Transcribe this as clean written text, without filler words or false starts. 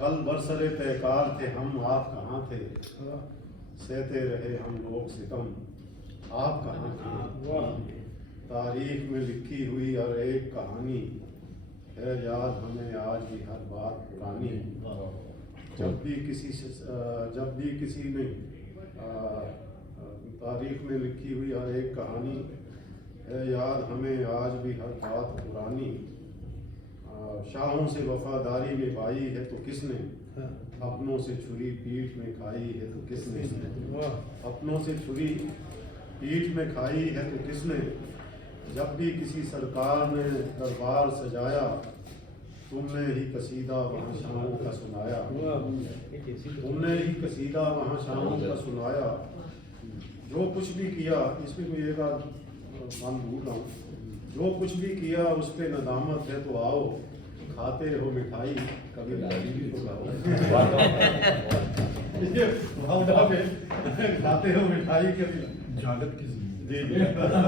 कल बरसरे तयकार थे हम, आप कहाँ थे? सहते रहे हम लोग सितम, आप कहाँ थे? तारीख में लिखी हुई हर एक कहानी है याद हमें आज भी हर बात पुरानी। जब भी किसी ने तारीख में लिखी हुई हर एक कहानी है याद हमें आज भी हर बात पुरानी। शाहों से वफादारी निभाई है तो किसने? अपनों से छुरी पीठ में खाई है तो किसने? अपनों से छुरी पीठ में खाई है तो किसने? जब भी किसी सरकार ने दरबार सजाया, तुमने ही कसीदा वहाँ शामों का सुनाया। तुमने ही कसीदा वहाँ शामों का सुनाया। जो कुछ भी किया, इसमें कोई एक आध मान भूल रहा हूँ। जो कुछ भी किया उस पर नदामत है तो आओ, खाते हो मिठाई कभी लाली भी तो लाओ। खाते हो मिठाई कभी जागत की जी वेरी अच्छा।